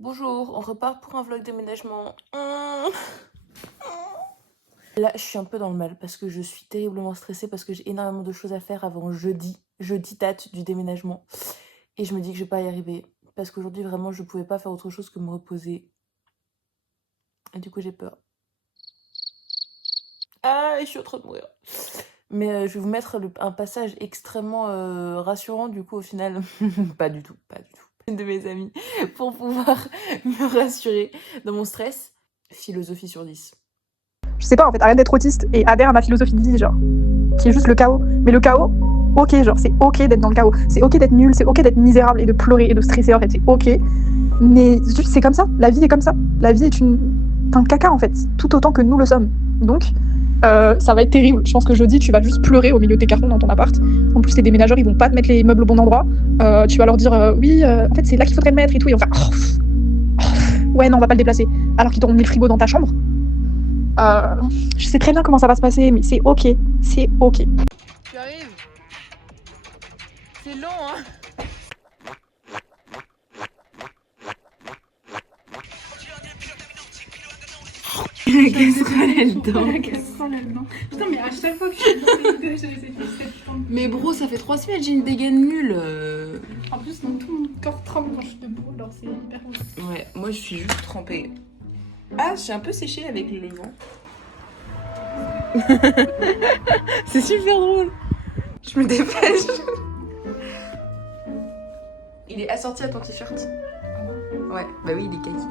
Bonjour, on repart pour un vlog déménagement. Là, je suis un peu dans le mal parce que je suis terriblement stressée parce que j'ai énormément de choses à faire avant jeudi date du déménagement. Et je me dis que je vais pas y arriver parce qu'aujourd'hui, vraiment, je pouvais pas faire autre chose que me reposer. Et du coup, j'ai peur. Ah, je suis en train de mourir. Mais je vais vous mettre un passage extrêmement rassurant, du coup, au final. Pas du tout. Une de mes amies pour pouvoir me rassurer dans mon stress. Philosophie sur 10. Je sais pas, en fait, arrête d'être autiste et adhère à ma philosophie de vie, genre, qui est juste le chaos. Mais le chaos, ok, genre, c'est ok d'être dans le chaos. C'est ok d'être nul, c'est ok d'être misérable et de pleurer et de stresser, en fait, c'est ok. Mais c'est comme ça, la vie est comme ça. La vie est un caca, en fait, tout autant que nous le sommes. Donc, ça va être terrible. Je pense que jeudi, tu vas juste pleurer au milieu de tes cartons dans ton appart. En plus, les déménageurs, ils vont pas te mettre les meubles au bon endroit. Tu vas leur dire, oui, en fait, c'est là qu'il faudrait le mettre et tout. Et on va faire, ouais, non, on va pas le déplacer. Alors qu'ils t'auront mis le frigo dans ta chambre. Je sais très bien comment ça va se passer, mais c'est ok. C'est ok. Tu arrives. C'est long, hein. La casserole, elle dort. Putain, mais à chaque fois que je suis dans les vidéos, j'avais cette putain de... Mais bro, ça fait 3 semaines, j'ai une dégaine nulle. En plus, tout mon corps tremble quand je suis debout, alors c'est hyper horrible. Ouais, moi je suis juste trempée. Ah, j'ai un peu séché avec le vent. C'est super drôle. Je me dépêche. Il est assorti à ton t-shirt. Ouais, bah oui, il est kaki.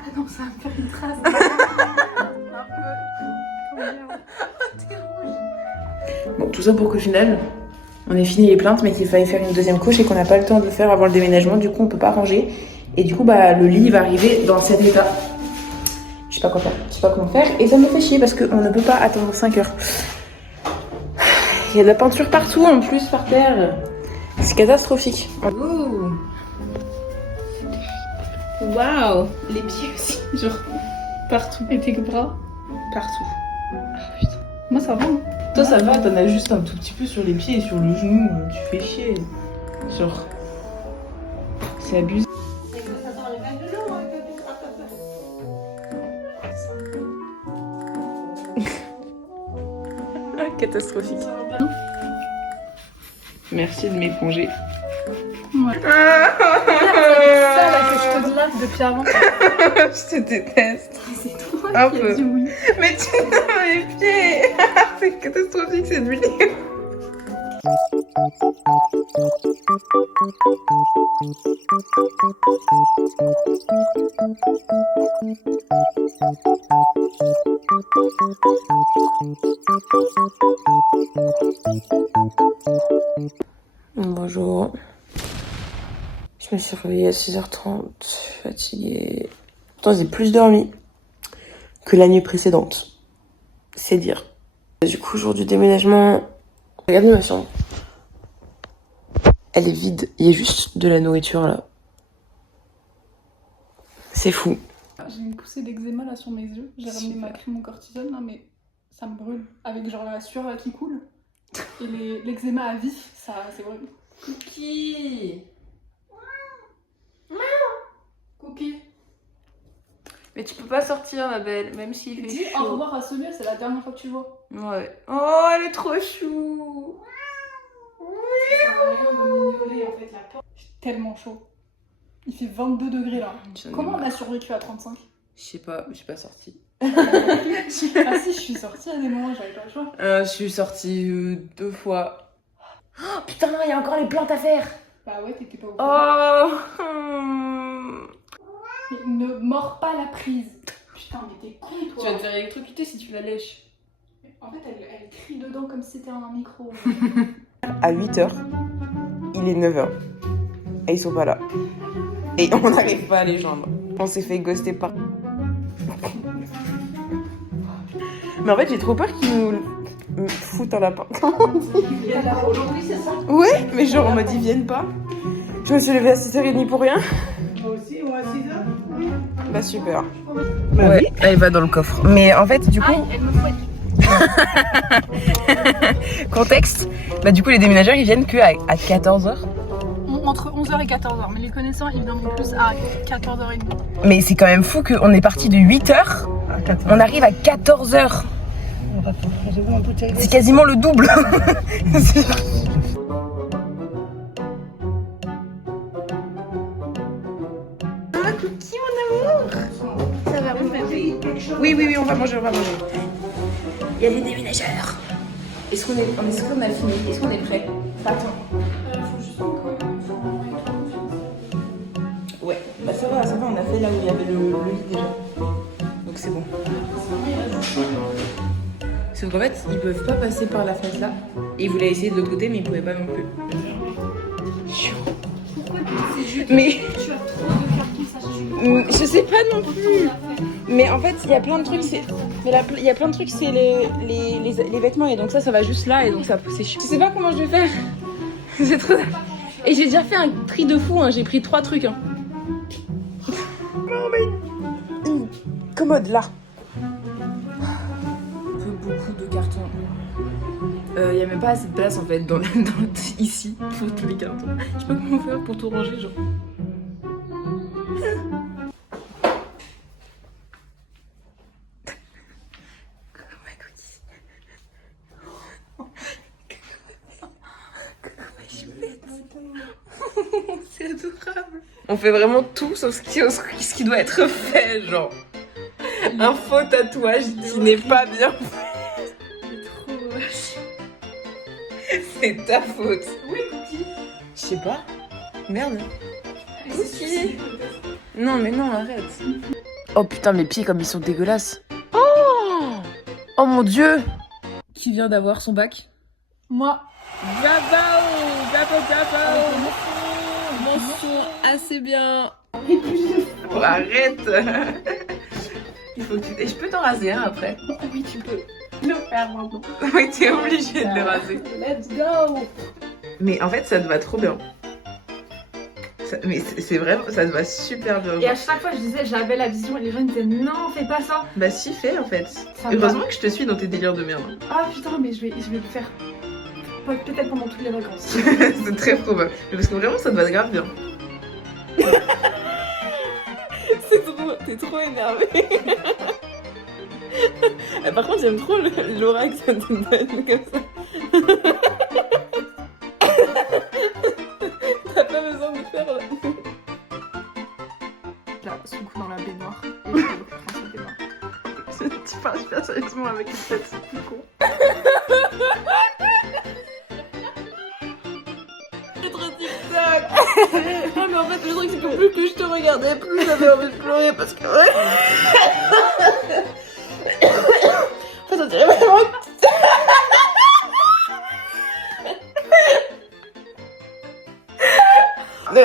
Ah non, ça va me faire une trace. Bon, tout ça pour qu'au final, on ait fini les plaintes, mais qu'il fallait faire une deuxième couche et qu'on n'a pas le temps de le faire avant le déménagement. Du coup, on peut pas ranger. Et du coup, bah, le lit va arriver dans cet état. Je sais pas quoi faire, je sais pas comment faire. Et ça me fait chier parce qu'on ne peut pas attendre 5 heures. Il y a de la peinture partout en plus, par terre. C'est catastrophique. Ouh. Waouh. Les pieds aussi, genre partout. Et tes bras? Partout. Ah putain. Moi, ça va, hein. Toi, ça va, t'en as juste un tout petit peu sur les pieds et sur le genou. Tu fais chier. Genre, c'est abusé. Catastrophique. Merci de m'éponger. Ouais. C'est ça là que je te lave depuis avant. Je te déteste. C'est toi Un qui peu. as dit oui. Mais tu es dans mes pieds. C'est catastrophique cette vidéo. Bonjour. Je me suis réveillée à 6h30, fatiguée. Pourtant, j'ai plus dormi que la nuit précédente. C'est dire. Du coup, jour du déménagement, regardez ma chambre. Elle est vide. Il y a juste de la nourriture là. C'est fou. J'ai une poussée d'eczéma là sur mes yeux. J'ai ramené ma crème au cortisone là, mais ça me brûle. Avec genre la sueur qui coule. Et l'eczéma à vif, ça c'est horrible. Cookie. Cookie. Mais tu peux pas sortir, ma belle, même s'il fait Dis chaud. au revoir à Sonia, c'est la dernière fois que tu le vois. Ouais. Oh, elle est trop chou. Ça sert à rien de mignoler en fait la porte. J'ai tellement chaud. Il fait 22 degrés là. Comment on a survécu à 35? Je sais pas, je suis pas sortie. Ah si, je suis sortie à des moments, j'avais pas le choix. Je suis sortie 2 fois. Oh putain, il y a encore les plantes à faire. Bah ouais, t'étais pas au courant. Oh. Mais ne mords pas la prise. Putain, mais t'es con toi. Tu vas te faire électrocuter si tu la lèches. En fait, elle crie dedans comme si c'était un micro. À 8h, il est 9h. Et ils sont pas là. Et on n'arrive pas à les joindre. On s'est fait ghoster par... Mais en fait, j'ai trop peur qu'ils nous foutent un lapin. Aujourd'hui, c'est ça. Ouais, mais genre en mode ils viennent pas. Je me suis levée à 7h30 pour rien. Moi aussi, moi à 6h. Bah super. Ouais, elle va dans le coffre. Mais en fait, du coup... Elle me fouette. Contexte, bah du coup les déménageurs ils viennent que à 14h. entre 11h et 14h, mais les connaissants ils viendront plus à 14h30. Mais c'est quand même fou qu'on est parti de 8h, on arrive à 14h. C'est quasiment le double. Cookie, mon amour. Ça va, mon bébé. Oui, on va manger. Il y a des déménageurs. Est-ce qu'on a fini? Est-ce qu'on est prêt? Attends. Faut juste Ouais, bah ça va, on a fait là où il y avait le lit déjà. Donc c'est bon. Sauf qu'en fait, ils peuvent pas passer par la fenêtre là. Et ils voulaient essayer de l'autre côté, mais ils pouvaient pas non plus. Pourquoi c'est juste Mais tu as trop de cartons, ça je sais pas non plus. Mais en fait, il y a plein de trucs, il y a plein de trucs, c'est les vêtements. Et donc ça va juste là. Et donc ça, c'est chiant. Je sais pas comment je vais faire. C'est trop... Et j'ai déjà fait un tri de fou, hein. J'ai pris 3 trucs. Hein. Non mais... Une commode là. Beaucoup de cartons. Il y a même pas assez de place en fait ici pour tous les cartons. Je sais pas comment faire pour tout ranger genre. C'est adorable. On fait vraiment tout sauf ce qui doit être fait, genre. Un faux tatouage qui n'est pas bien fait. C'est trop moche. C'est ta faute. Oui, Cookie. Je sais pas. Merde. Cookie. Non mais non, arrête. Oh putain, mes pieds comme ils sont dégueulasses. Oh mon dieu. Qui vient d'avoir son bac? Moi. Bravo. Mention assez bien. Oh, arrête. Il faut que tu... Et je peux t'en raser un après. Oui, tu peux le faire maintenant. Oui, t'es obligée de le raser. Let's go. Mais en fait, ça te va trop bien. Mais c'est vrai, ça te va super bien. Et à chaque fois, je disais, j'avais la vision et les gens disaient non, fais pas ça. Bah si, fais en fait. Ça me Heureusement va. que je te suis dans tes délires de merde. Ah putain, mais je vais le faire. Peut-être pendant toutes les vacances. C'est très probable. Mais parce que vraiment, ça te va grave bien. C'est trop, t'es trop énervée. Par contre, j'aime trop l'aura que ça te donne comme ça. T'as pas besoin de faire là. Là, son coup dans la baignoire. Et je vais le faire dans la baignoire. Tu parles super sérieusement avec une tête, c'est plus con. C'est trop TikTok. Non mais en fait le truc c'est que plus que je te regardais, plus j'avais envie de pleurer parce que... En fait on dirait vraiment...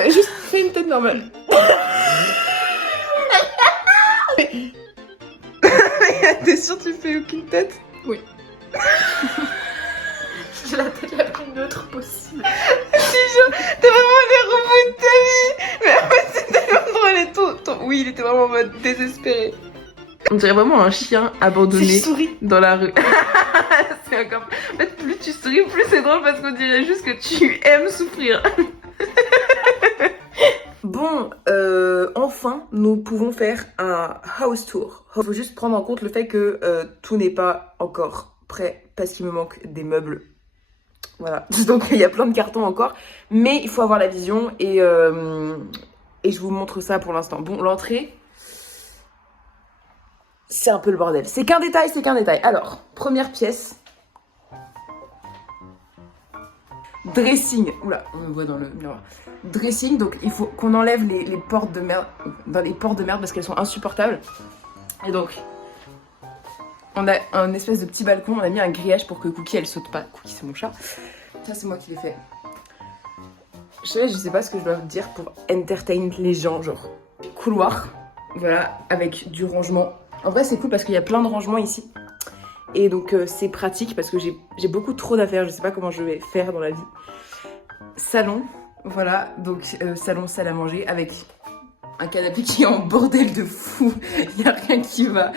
Juste fais une tête normale. T'es sûre que tu fais aucune tête? Oui. J'ai la tête la plus neutre possible. T'es vraiment les robots de ta vie. Mais en fait c'est tellement drôle et oui il était vraiment en mode désespéré. On dirait vraiment un chien abandonné dans la rue. C'est encore... En fait plus tu souris plus c'est drôle parce qu'on dirait juste que tu aimes souffrir. Bon, enfin, nous pouvons faire un house tour. Il faut juste prendre en compte le fait que tout n'est pas encore prêt parce qu'il me manque des meubles. Voilà, donc il y a plein de cartons encore. Mais il faut avoir la vision et je vous montre ça pour l'instant. Bon, l'entrée, c'est un peu le bordel. C'est qu'un détail, c'est qu'un détail. Alors, première pièce. Dressing. Oula, on me voit dans le miroir. Dressing, donc il faut qu'on enlève les portes de merde, dans les portes de merde parce qu'elles sont insupportables. Et donc, on a un espèce de petit balcon, on a mis un grillage pour que Cookie elle saute pas. Cookie c'est mon chat. Ça c'est moi qui l'ai fait. Je sais pas ce que je dois dire pour entertain les gens, genre couloir, voilà, avec du rangement. En vrai c'est cool parce qu'il y a plein de rangements ici. Et donc c'est pratique parce que j'ai beaucoup trop d'affaires, je sais pas comment je vais faire dans la vie. Salon, voilà, donc salon, salle à manger avec un canapé qui est en bordel de fou, il n'y a rien qui va.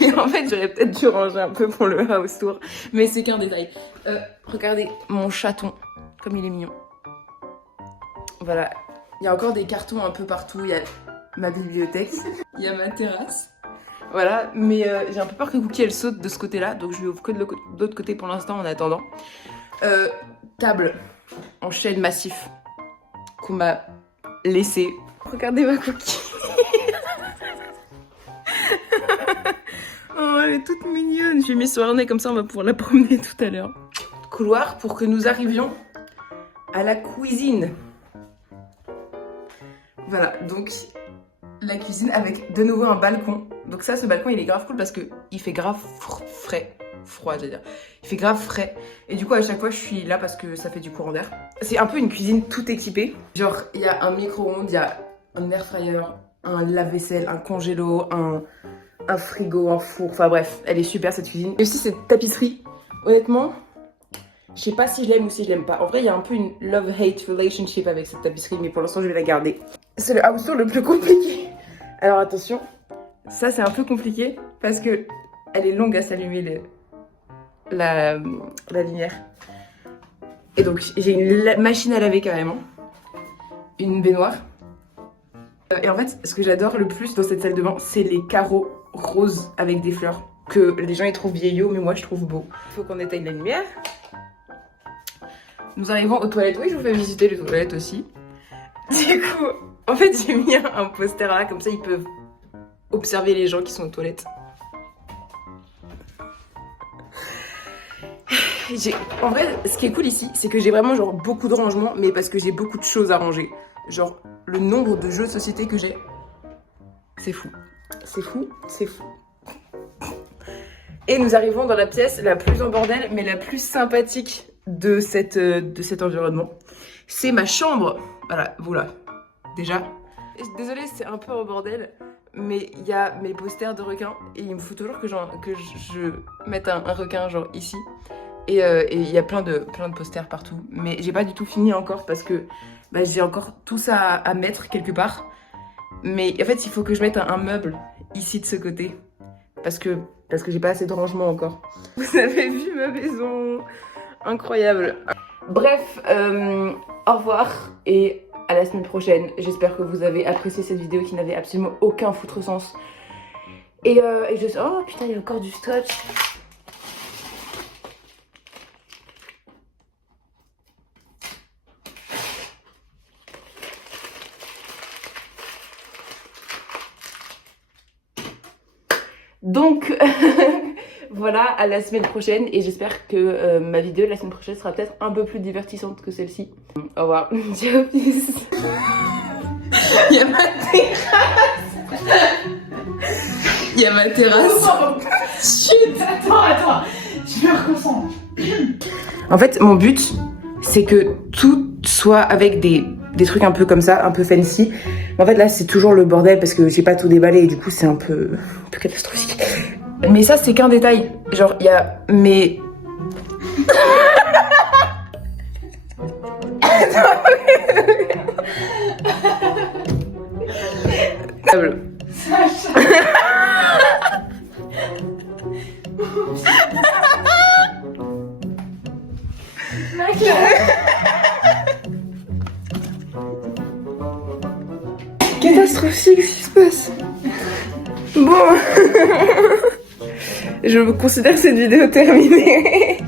Mais en fait j'aurais peut-être dû ranger un peu pour le house tour, mais c'est qu'un détail. Regardez mon chaton, comme il est mignon. Voilà, il y a encore des cartons un peu partout, il y a ma bibliothèque, il y a ma terrasse. Voilà, mais j'ai un peu peur que Cookie elle saute de ce côté-là, donc je lui ouvre que de l'autre côté pour l'instant en attendant. Table en chêne massif qu'on m'a laissé. Regardez ma Cookie. Oh, elle est toute mignonne. J'ai mis son harnais comme ça, on va pouvoir la promener tout à l'heure. Couloir pour que nous arrivions à la cuisine. Voilà, donc la cuisine avec de nouveau un balcon. Donc ça, ce balcon, il est grave cool parce que il fait grave froid, j'allais dire. Il fait grave frais. Et du coup, à chaque fois, je suis là parce que ça fait du courant d'air. C'est un peu une cuisine tout équipée. Genre, il y a un micro-ondes, il y a un air fryer, un lave-vaisselle, un congélo, un frigo, un four. Enfin bref, elle est super cette cuisine. Et aussi cette tapisserie. Honnêtement, je sais pas si je l'aime ou si je l'aime pas. En vrai, il y a un peu une love-hate relationship avec cette tapisserie, mais pour l'instant, je vais la garder. C'est le house tour le plus compliqué. Alors attention, ça c'est un peu compliqué parce que elle est longue à s'allumer la lumière. Et donc j'ai une machine à laver carrément, une baignoire. Et en fait, ce que j'adore le plus dans cette salle de bain, c'est les carreaux roses avec des fleurs que les gens ils trouvent vieillots, mais moi je trouve beau. Il faut qu'on éteigne la lumière. Nous arrivons aux toilettes. Oui, je vous fais visiter les toilettes aussi. Du coup, en fait, j'ai mis un poster là, comme ça ils peuvent observer les gens qui sont aux toilettes. En vrai, ce qui est cool ici, c'est que j'ai vraiment genre beaucoup de rangements, mais parce que j'ai beaucoup de choses à ranger. Genre, le nombre de jeux de société que j'ai, c'est fou. C'est fou, c'est fou. Et nous arrivons dans la pièce la plus en bordel, mais la plus sympathique de cet environnement. C'est ma chambre. Voilà, voilà. Déjà. Désolée, c'est un peu en bordel, mais il y a mes posters de requins et il me faut toujours que je mette un requin genre ici. Et il y a plein de posters partout. Mais j'ai pas du tout fini encore parce que bah, j'ai encore tout ça à mettre quelque part. Mais en fait, il faut que je mette un meuble ici de ce côté. Parce que j'ai pas assez de rangement encore. Vous avez vu ma maison? Incroyable. Bref, au revoir et à la semaine prochaine. J'espère que vous avez apprécié cette vidéo qui n'avait absolument aucun foutre sens. Et je... Oh putain, il y a encore du scotch. Donc, voilà, à la semaine prochaine. Et j'espère que ma vidéo de la semaine prochaine sera peut-être un peu plus divertissante que celle-ci. Au revoir. Ciao, peace. Il y a ma terrasse. Il y a ma terrasse. Chut. Attends, je me reconcentre. En fait, mon but, c'est que tout soit avec des trucs un peu comme ça, un peu fancy. Mais en fait, là, c'est toujours le bordel parce que j'ai pas tout déballé et du coup, c'est un peu catastrophique. Mais ça, c'est qu'un détail. Genre, il y a mes... Catastrophique, ce qui se passe. Bon, je considère cette vidéo terminée.